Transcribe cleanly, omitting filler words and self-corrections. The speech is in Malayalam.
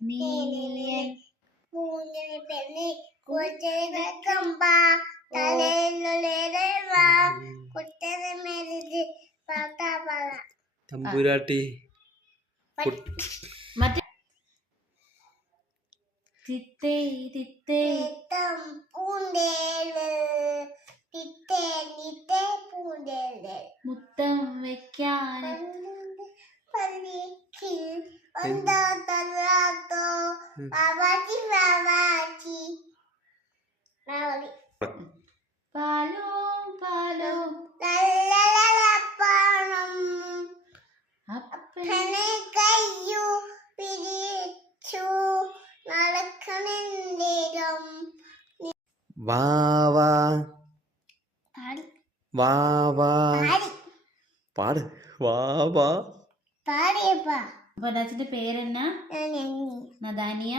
നീയൻ തമ്പുരാട്ടി മറ്റേ തിത്തേ തിത്തേ മുത്തം വെക്കാൻ പാലും പാലും അപ്പനെ കയ്യു പിരിച്ചു നടക്കണേരം വാവാ വാവാ പാട് വാവാ അപ്പൊ അച്ഛന്റെ പേരെന്നാ? നദാനിയ.